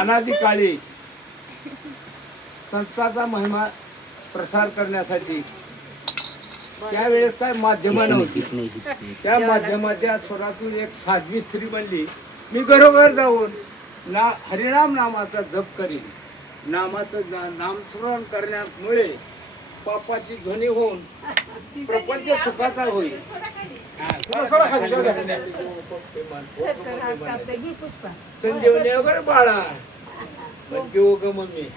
अनादिकाळी संताचा महिमा प्रसार करण्यासाठी त्यावेळेस काय माध्यम नव्हती. त्या माध्यमाच्या स्वरातून एक साध्वी स्त्री बनली. मी घरोघर जाऊन हरिनाम नामाचा जप करीन. नामाचं नामस्मरण करण्यामुळे पापाची ध्वनी होऊन प्रपंच सुखाचा होईल. संजीवनी वगैरे बाळा म्हणजे ग मम्मी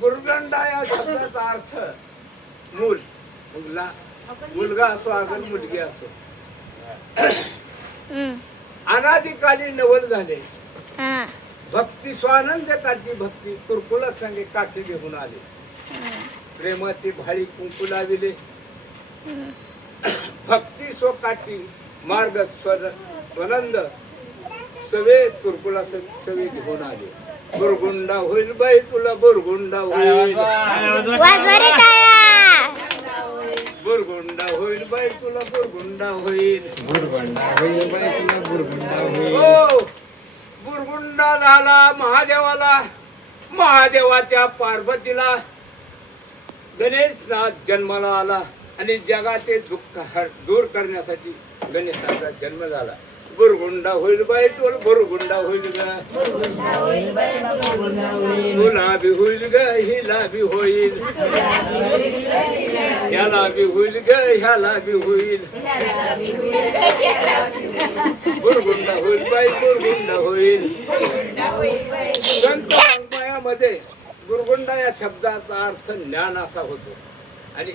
गुरुगंडा या शब्दाचा अर्थ मूल, मुलगा असो अगर मुलगी असो. अनादिकाली नवल झाले. भक्ती स्वानंद काठी भक्ती कुरकुला सांगे काठी घेऊन आले. प्रेमाची भाळी कुंकू लाविले. भक्ती स्व काठी मार्ग स्वनंद सवे कुरकुला सवे घेऊन आले. बुरगुंडा होईल बाई तुला बुरगुंडा होईल. बुरगुंडा होईल बाई तुला बुरगुंडा होईल. हो बुरगुंडा झाला महादेवाला. महादेवाच्या पार्वतीला गणेशनाथ जन्माला आला आणि जगाचे दुःख दूर करण्यासाठी गणेशाचा जन्म झाला. बुरगुंडा होईल बाई तुला बुरगुंडा होईल ग. तुला बी होईल ग हिला बी होईल. ह्याला बी होईल ग ह्याला बी होईल. बुरगुंडा होईल बाई बुरगुंडा होईल. संत वाङ्मयामध्ये बुरगुंडा या शब्दाचा अर्थ ज्ञान असा होतो आणि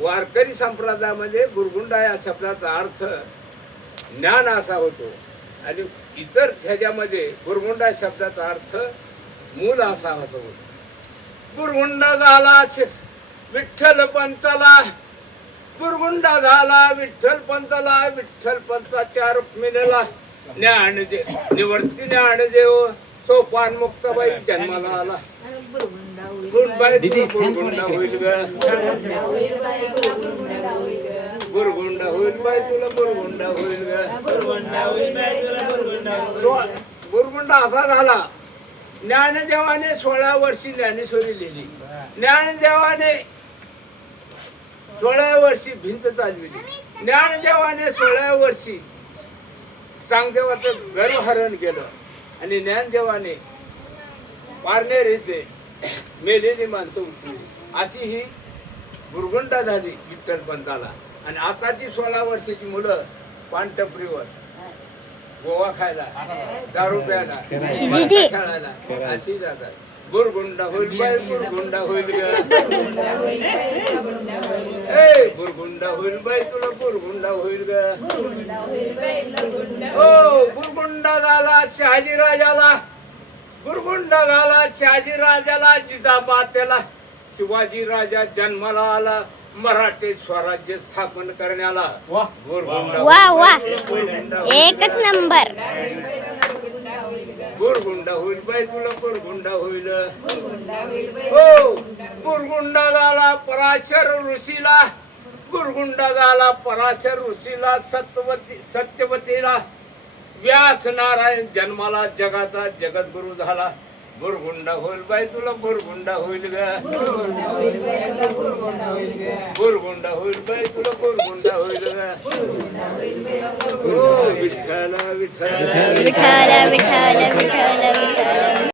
वारकरी संप्रदायामध्ये बुरगुंडा या शब्दाचा अर्थ ज्ञान असा होतो आणि इतर ह्याच्यामध्ये बुरगुंडा शब्दाचा अर्थ मूल असा होतो. बुरगुंडा झाला विठ्ठल पंताला. बुरगुंडा झाला विठ्ठल पंताला. विठ्ठल पंताच्या रुक्मिणीला ज्ञान निवर्ती ज्ञान देव सोपान मुक्ताबाई जन्माला आला. बुरगुंडा होईल ग. बुरगुंडा होईल बाई तुला बुरगुंडा होईल ग. बुरगुंडा असा झाला. ज्ञानदेवाने 16 वर्षी ज्ञानेश्वरी लिहिली. ज्ञानदेवाने 16 वर्षी भिंत चालविली. ज्ञानदेवाने 16 वर्षी चांगदेवाचं गर्भहरण केलं आणि ज्ञानदेवाने पारनेर येथे मेलेली माणसं उठली. अशी ही बुरगुंडा झाली विठ्ठल पंताला. आणि आताची 16 वर्षाची मुलं पानटपरीवर गोवा खायला दारू प्यायला खेळायला अशी जातात. बुरगुंडा होईल बाई बुरगुंडा होईल ग. बुरगुंडा होईल बाई तुला बुरगुंडा होईल ग. हो बुरगुंडा झाला शहाजीराजाला. बुरगुंडा झाला शहाजीराजाला. जिजामातेला शिवाजी राजा जन्माला आला. मराठी स्वराज्य स्थापन करण्याला. वा वा एकच नंबर. बुरगुंडा होईल बाई तुला बुरगुंडा होईल. हो बुरगुंडा झाला पराशर ऋषीला. बुरगुंडा झाला पराशर ऋषीला. सत्यवतीला. व्यास नारायण जन्माला जगाचा जगद्गुरु झाला. बुरगुंडा होईल बाई तुला बुरगुंडा होईल ग. बुरगुंडा होईल बाई तुला बुरगुंडा होईल ग. विठ्ठल विठ्ठल विठ्ठल विठ्ठल विठ्ठल विठ्ठल.